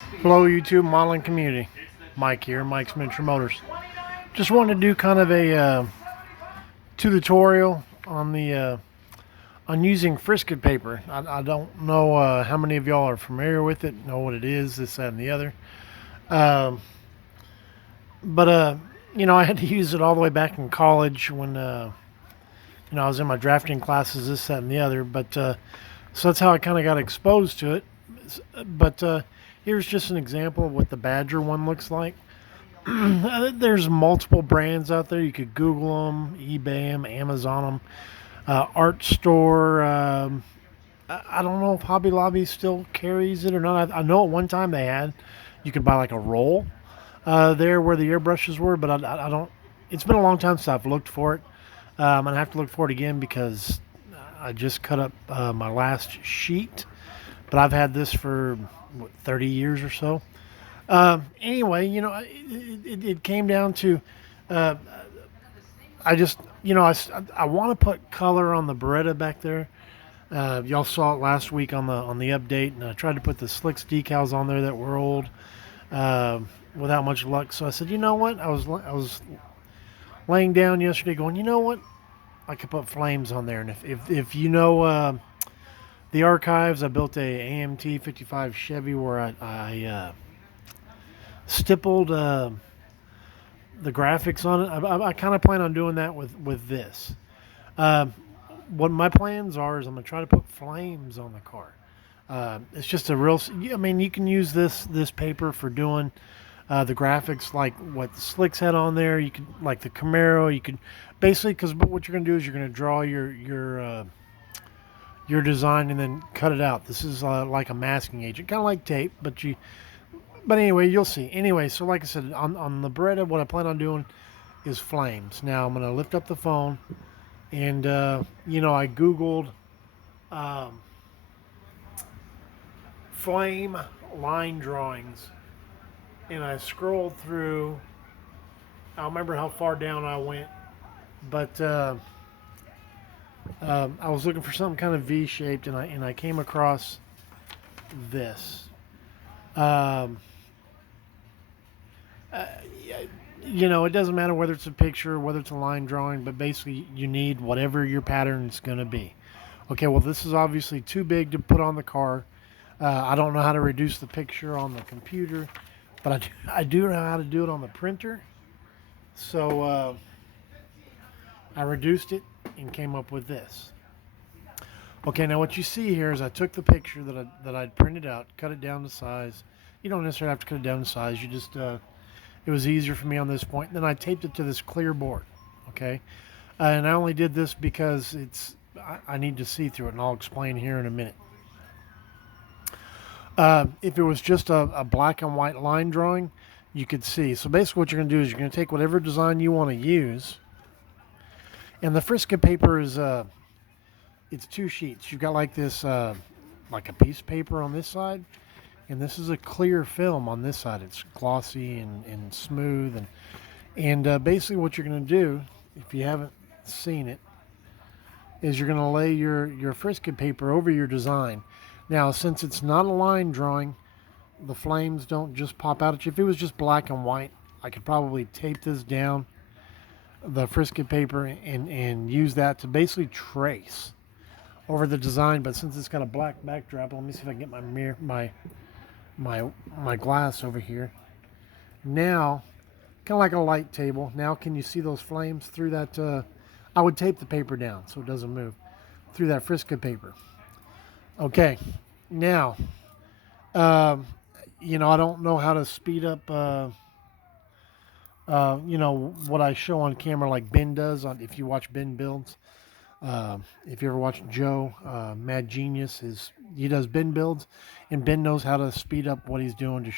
Hello, YouTube modeling community. Mike here, Mike's Miniature Motors. Just wanted to do kind of a tutorial on the on using Frisket paper. I don't know how many of y'all are familiar with it, know what it is, this, that, and the other. Um, but I had to use it all the way back in college when I was in my drafting classes, this, that, and the other. But so that's how I kind of got exposed to it. But here's just an example of what the Badger one looks like. There's multiple brands out there. You could Google them, eBay them, Amazon them, Art Store. I don't know if Hobby Lobby still carries it or not. I know at one time they had. You could buy like a roll there where the airbrushes were, but I don't. It's been a long time since I've looked for it. And I have to look for it again because I just cut up my last sheet. But I've had this for 30 years or so. Anyway, it came down to uh, I just, I want to put color on the Beretta back there. Y'all saw it last week on the update, and I tried to put the Slicks decals on there that were old uh, without much luck. So I said, you know what? I was laying down yesterday, going, you know what? I could put flames on there, and if you know the archives, I built a AMT 55 Chevy where I stippled the graphics on it. I kind of plan on doing that with this. Uh, what my plans are is I'm gonna try to put flames on the car. It's just a real. I mean, you can use this paper for doing the graphics like what the Slicks had on there. You could like the Camaro. You could basically because what you're gonna do is you're gonna draw your design and then cut it out. This is like a masking agent, kind of like tape, but you. But anyway, you'll see. Anyway, so like I said, on the Beretta, what I plan on doing is flames. Now I'm gonna lift up the phone and I Googled um, flame line drawings, and I scrolled through. I don't remember how far down I went, but I was looking for something kind of V-shaped, and I came across this. Um, uh, it doesn't matter whether it's a picture, whether it's a line drawing, but basically you need whatever your pattern is going to be. Okay, well, this is obviously too big to put on the car. I don't know how to reduce the picture on the computer, but I do know how to do it on the printer. So I reduced it and came up with this. Okay, now what you see here is I took the picture that I'd printed out, cut it down to size. You don't necessarily have to cut it down to size. You just it was easier for me on this point. And then I taped it to this clear board. Okay, and I only did this because I need to see through it, and I'll explain here in a minute. If it was just a black and white line drawing, you could see. So basically, what you're going to do is you're going to take whatever design you want to use, and the Frisket paper is it's two sheets. You've got like this like a piece of paper on this side, and this is a clear film on this side. It's glossy and smooth, and basically what you're going to do, if you haven't seen it, is you're going to lay your Frisket paper over your design. Now, since it's not a line drawing, the flames don't just pop out at you. If it was just black and white, I could probably tape this down, the Frisket paper, and use that to basically trace over the design. But since it's got a black backdrop, let me see if I can get my mirror, my glass over here. Now, kind of like a light table. Now, can you see those flames through that? I would tape the paper down so it doesn't move through that Frisket paper. Okay, now, um, I don't know how to speed up, what I show on camera like Ben does. If you watch Ben builds, if you ever watch Joe, Mad Genius, he does Ben builds, and Ben knows how to speed up what he's doing.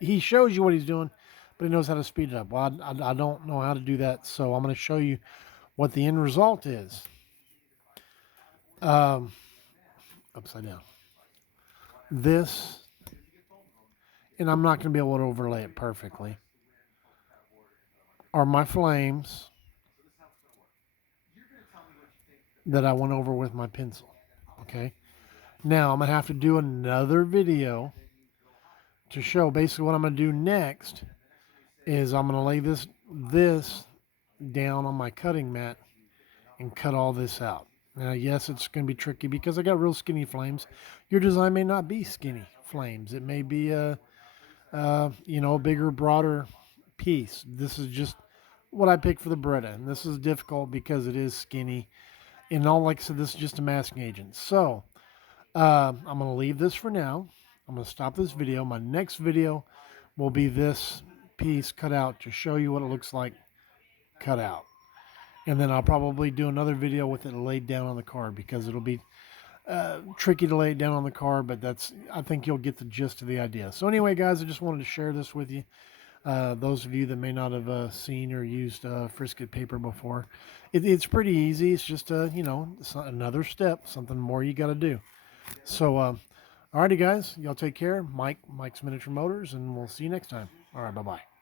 He shows you what he's doing, but he knows how to speed it up. Well, I don't know how to do that, so I'm going to show you what the end result is. Um, Upside down. This, and I'm not going to be able to overlay it perfectly, are my flames that I went over with my pencil. Okay. Now I'm going to have to do another video to show basically what I'm going to do next is I'm going to lay this down on my cutting mat and cut all this out. Now, yes, it's going to be tricky because I got real skinny flames. Your design may not be skinny flames. It may be a bigger, broader piece. This is just what I picked for the Beretta, and this is difficult because it is skinny. And all, like I said, this is just a masking agent. So I'm going to leave this for now. I'm going to stop this video. My next video will be this piece cut out to show you what it looks like cut out. And then I'll probably do another video with it laid down on the card because it'll be tricky to lay it down on the card, but I think you'll get the gist of the idea. So anyway, guys, I just wanted to share this with you. Those of you that may not have seen or used Frisket paper before, it's pretty easy. It's just it's another step, something more you got to do. So, alrighty, guys, y'all take care. Mike's Miniature Motors, and we'll see you next time. All right, bye bye.